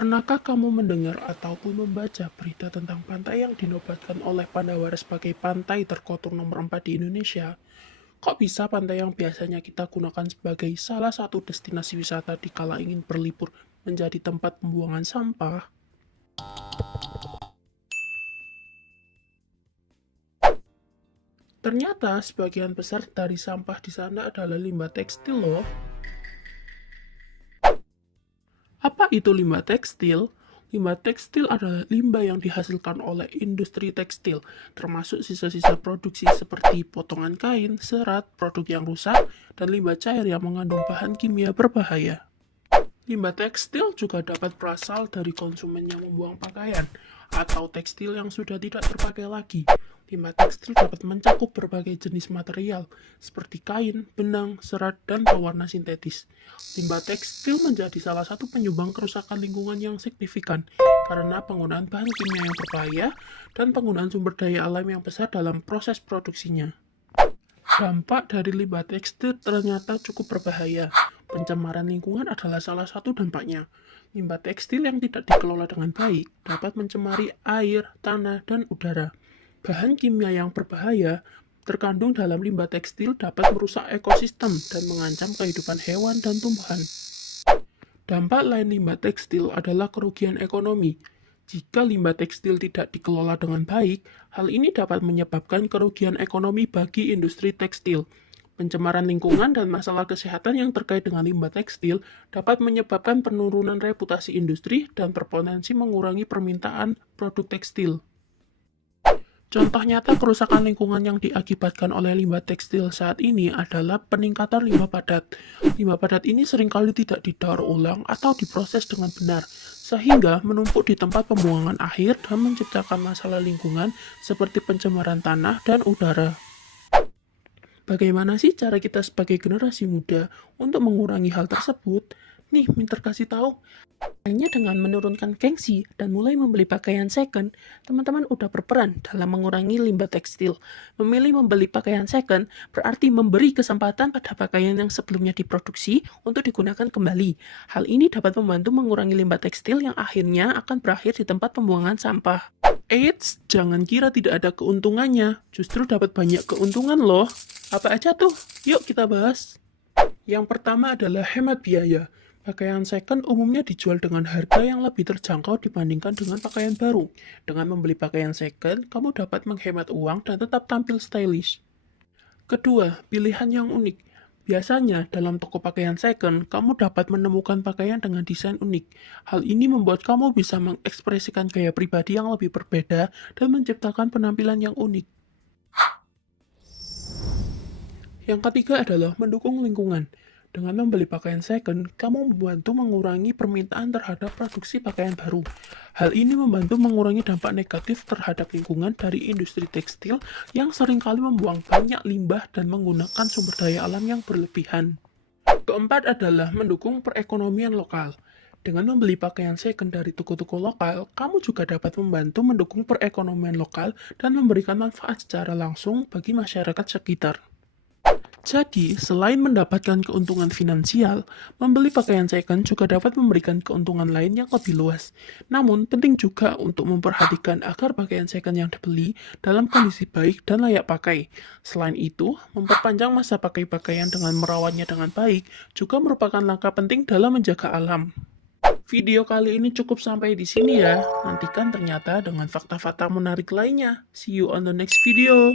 Pernahkah kamu mendengar ataupun membaca berita tentang pantai yang dinobatkan oleh Pandawa sebagai pantai terkotor nomor 4 di Indonesia? Kok bisa pantai yang biasanya kita gunakan sebagai salah satu destinasi wisata di kala ingin berlibur menjadi tempat pembuangan sampah? Ternyata sebagian besar dari sampah di sana adalah limbah tekstil loh. Apa itu limbah tekstil? Limbah tekstil adalah limbah yang dihasilkan oleh industri tekstil, termasuk sisa-sisa produksi seperti potongan kain, serat, produk yang rusak, dan limbah cair yang mengandung bahan kimia berbahaya. Limbah tekstil juga dapat berasal dari konsumen yang membuang pakaian atau tekstil yang sudah tidak terpakai lagi. Limbah tekstil dapat mencakup berbagai jenis material seperti kain, benang, serat, dan pewarna sintetis. Limbah tekstil menjadi salah satu penyumbang kerusakan lingkungan yang signifikan karena penggunaan bahan kimia yang berbahaya dan penggunaan sumber daya alam yang besar dalam proses produksinya. Dampak dari limbah tekstil ternyata cukup berbahaya. Pencemaran lingkungan adalah salah satu dampaknya. Limbah tekstil yang tidak dikelola dengan baik dapat mencemari air, tanah, dan udara. Bahan kimia yang berbahaya terkandung dalam limbah tekstil dapat merusak ekosistem dan mengancam kehidupan hewan dan tumbuhan. Dampak lain limbah tekstil adalah kerugian ekonomi. Jika limbah tekstil tidak dikelola dengan baik, hal ini dapat menyebabkan kerugian ekonomi bagi industri tekstil. Pencemaran lingkungan dan masalah kesehatan yang terkait dengan limbah tekstil dapat menyebabkan penurunan reputasi industri dan berpotensi mengurangi permintaan produk tekstil. Contoh nyata kerusakan lingkungan yang diakibatkan oleh limbah tekstil saat ini adalah peningkatan limbah padat. Limbah padat ini seringkali tidak didaur ulang atau diproses dengan benar, sehingga menumpuk di tempat pembuangan akhir dan menciptakan masalah lingkungan seperti pencemaran tanah dan udara. Bagaimana sih cara kita sebagai generasi muda untuk mengurangi hal tersebut? Nih, minta kasih tahu. Hanya dengan menurunkan gengsi dan mulai membeli pakaian second, teman-teman udah berperan dalam mengurangi limbah tekstil. Memilih membeli pakaian second berarti memberi kesempatan pada pakaian yang sebelumnya diproduksi untuk digunakan kembali. Hal ini dapat membantu mengurangi limbah tekstil yang akhirnya akan berakhir di tempat pembuangan sampah. Eits, jangan kira tidak ada keuntungannya, justru dapat banyak keuntungan loh. Apa aja tuh? Yuk kita bahas. Yang pertama adalah hemat biaya. Pakaian second umumnya dijual dengan harga yang lebih terjangkau dibandingkan dengan pakaian baru. Dengan membeli pakaian second, kamu dapat menghemat uang dan tetap tampil stylish. Kedua, pilihan yang unik. Biasanya, dalam toko pakaian second, kamu dapat menemukan pakaian dengan desain unik. Hal ini membuat kamu bisa mengekspresikan gaya pribadi yang lebih berbeda dan menciptakan penampilan yang unik. Yang ketiga adalah mendukung lingkungan. Dengan membeli pakaian second, kamu membantu mengurangi permintaan terhadap produksi pakaian baru. Hal ini membantu mengurangi dampak negatif terhadap lingkungan dari industri tekstil yang seringkali membuang banyak limbah dan menggunakan sumber daya alam yang berlebihan. Keempat adalah mendukung perekonomian lokal. Dengan membeli pakaian second dari toko-toko lokal, kamu juga dapat membantu mendukung perekonomian lokal dan memberikan manfaat secara langsung bagi masyarakat sekitar. Jadi, selain mendapatkan keuntungan finansial, membeli pakaian second juga dapat memberikan keuntungan lain yang lebih luas. Namun, penting juga untuk memperhatikan agar pakaian second yang dibeli dalam kondisi baik dan layak pakai. Selain itu, memperpanjang masa pakai pakaian dengan merawatnya dengan baik juga merupakan langkah penting dalam menjaga alam. Video kali ini cukup sampai di sini ya. Nantikan ternyata dengan fakta-fakta menarik lainnya. See you on the next video.